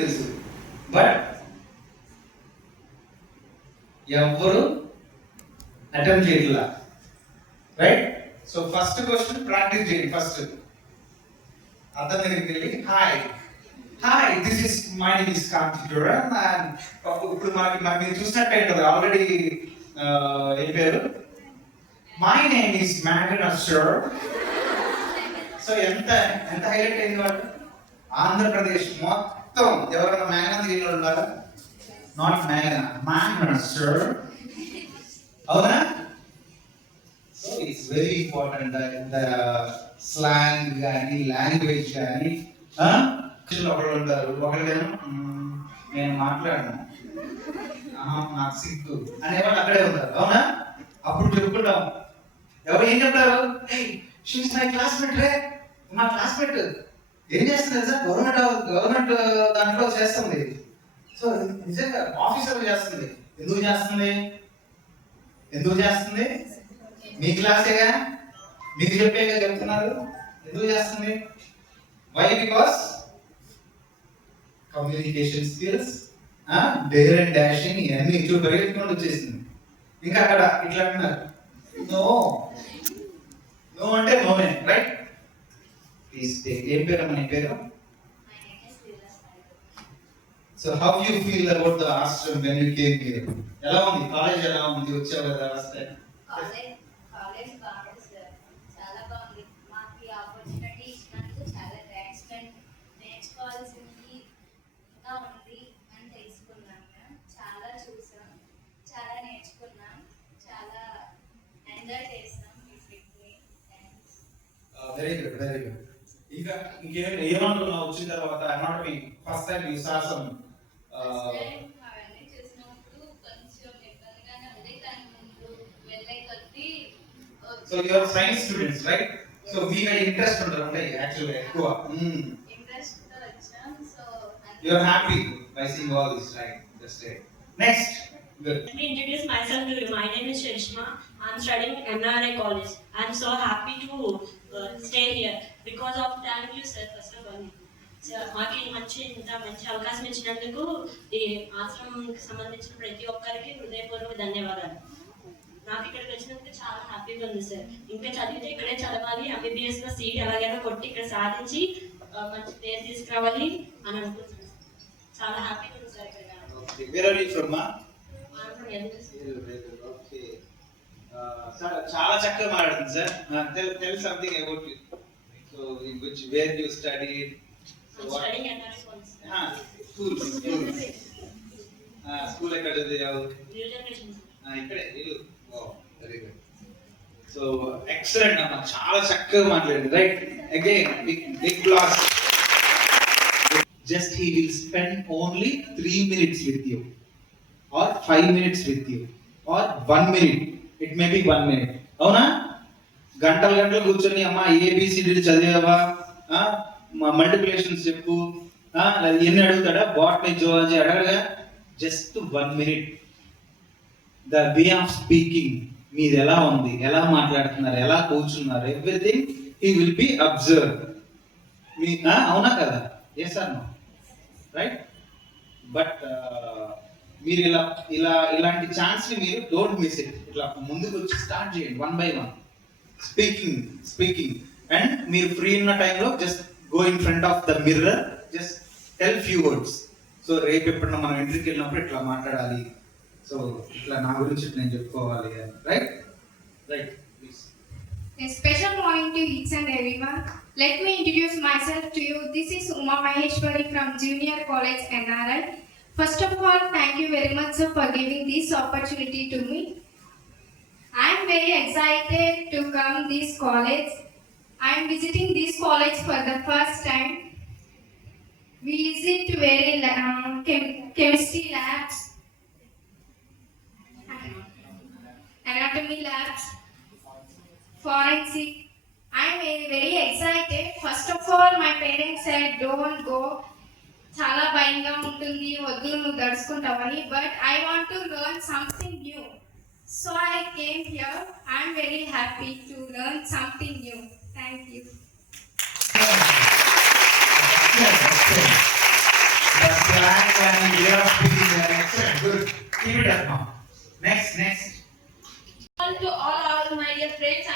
తెలుసు, బట్ ఎవరు అటెంప్ట్ చేయట్లా. Right? So first question practice చేయండి. ఫస్ట్ అతని దగ్గరికి వెళ్ళి hi hi this is my name is Karthik and ఇప్పుడు మనకి మీరు చూసినట్టే ఉంటుంది ఆల్రెడీ. ఏం పేరు? My name is Magan sir. So ఎంత ఎంత హైలైట్ అయింది వాళ్ళు. ఆంధ్రప్రదేశ్ మొత్తం ఎవరైనా మ్యాగన్ తిరిగిన ఉన్నారా? Not Magan, Magan sir. అవునా? So it's very important. The slang కానీ లాంగ్వేజ్ కానీ. ఒకళ్ళు ఉంటారు, ఒకళ్ళేమో నేను మాట్లాడను, నాకు సిగ్గు అనేవాళ్ళు అక్కడే ఉంటారు. అవునా? అప్పుడు చెప్పుకుంటాం. ఎవరు ఏం చెప్తారు? షీస్ మై క్లాస్మేట్ రే, మా క్లాస్మేట్ ఏం చేస్తుంది సార్? గవర్నమెంట్ దాంట్లో చేస్తుంది. సో నిజంగా ఆఫీసర్ చేస్తుంది. ఎందుకు చేస్తుంది? ఎందుకు చేస్తుంది? మీ క్లాసేగా, మీకు చెప్పేగా చెప్తున్నారు. ఎందుకు చేస్తుంది? Why? Because communication skills, dare and dashing ఇవన్నీ ఇట్లు పరిగెత్తుకుంటూ వచ్చేసింది. ఇంకా అక్కడ ఇట్లా అంటున్నారు, నో నో అంటే నోనే. రైట్? Please take. ఏం పేరు అమ్మా నీ పేరు? So how you feel about the Ashram when you came here? ఎలా ఉంది కాలేజ్? ఎలా ఉంది? వచ్చావు కదా లాస్ట్ టైం. కాలేజ్ బాగుంది సార్, చాలా బాగుంది. మాకు ఈ ఆపర్చునిటీ ఇచ్చినందుకు చాలా థ్యాంక్స్. నేర్చుకోవాల్సింది ఇంకా ఉంది అని తెలుసుకున్నాం. చాలా చూసాం, చాలా నేర్చుకున్నాం, చాలా ఎంజాయ్ చేసాం ఈ ట్రిప్ని. Thanks. Very good, very good. ఇంకా ఏమనుకున్నావు వచ్చిన తర్వాత? Anatomy first time you saw some. అవన్నీ చూసినప్పుడు కొంచెం ఇబ్బందిగానే ఉంది, కానీ ముందు వెళ్ళే కొద్దీ. So you are science students, right? సో మీకు ఇంట్రెస్ట్ ఉంటుంది యాక్చువల్గా ఎక్కువ. ఇంట్రెస్ట్ తో వచ్చాం. So you are happy by seeing all this, right? Just next. Good. Let me introduce myself to you. My name is Shrishma. I'm studying NRI college. I'm so happy to stay here because of thank you sir first of all. మాకు ఇంత మంచి అవకాశం ఇచ్చినందుకు ఈ ఆశ్రమంకి సంబంధించిన ప్రతి ఒక్కరికి హృదయపూర్వక ధన్యవాదాలు. నాకు ఇక్కడికి వచ్చినందుకు చాలా హ్యాపీగా ఉంది సార్. ఇంకా చదివితే ఇక్కడే చదవాలి, ఎంబీబీఎస్ లో సీట్ ఎలాగైనా కొట్టి ఇక్కడ సాధించి మంచి పేరు తీసుకురావాలి అని అనుకుంటున్నాను. చాలా హ్యాపీగా ఉంది సార్ ఇక్కడ. Where are you from, ma? చాలా చక్కగా మాట్లాడుతుంది sir. Tell something about you. So in which where you studied? Studying at NRI college. School ఎక్కడ చదివావు? New ఇక్కడే ఇల్లు. Very good. సో ఎక్సలెంట్ అమ్మా, చాలా చక్కగా మాట్లాడింది. Right? Again big class. Just he will spend only 3 minutes with you or 5 minutes with you or 1 minute. It may be 1 minute. అవునా? గంటలు గంటలు కూర్చొని అమ్మా ఏబిసిడి చదివావా, మల్టిప్లికేషన్స్ చెప్పు, ఎన్ని అడుగుతాడా? బాటనీ జువాలజీ అడగగా. Just 1 minute. The way of speaking మీది ఎలా ఉంది, ఎలా మాట్లాడుతున్నారు, ఎలా కూర్చున్నారు, everything he will be observe. మీ అవునా కదా? Yes or no? Right? But మీరు ఇలాంటి ఛాన్స్ ని మీరు డోంట్ మిస్ ఇట్. ఇట్లా ముందుకు వచ్చి స్టార్ట్ చేయండి, 1 by 1 స్పీకింగ్. అండ్ మీరు ఫ్రీ ఉన్న టైంలో just go in front of the mirror, just tell few words. So రేపు ఎప్పుడన్నా మనం ఇంటర్వ్యూకి వెళ్ళినప్పుడు ఇట్లా మాట్లాడాలి, సో ఇట్లా నా గురించి నేను చెప్పుకోవాలి. Right? Right. A special morning to each and everyone. Let me introduce myself to you. This is Uma Maheshwari from Junior College NRI. First of all, thank you very much sir for giving this opportunity to me. I am very excited to come this college. I am visiting this college for the first time. We visit very chemistry labs, anatomy labs, forensic. I am very excited. First of all, my parents said don't go. చాలా భయంగా ఉంటుంది, వద్దు నువ్వు దడుచుకుంటావని. But I want to learn something new. So I came here. I am very happy to learn something new. Thank you. That's కానీ way of speaking కానీ excellent good keep it up. Next To all our my dear friends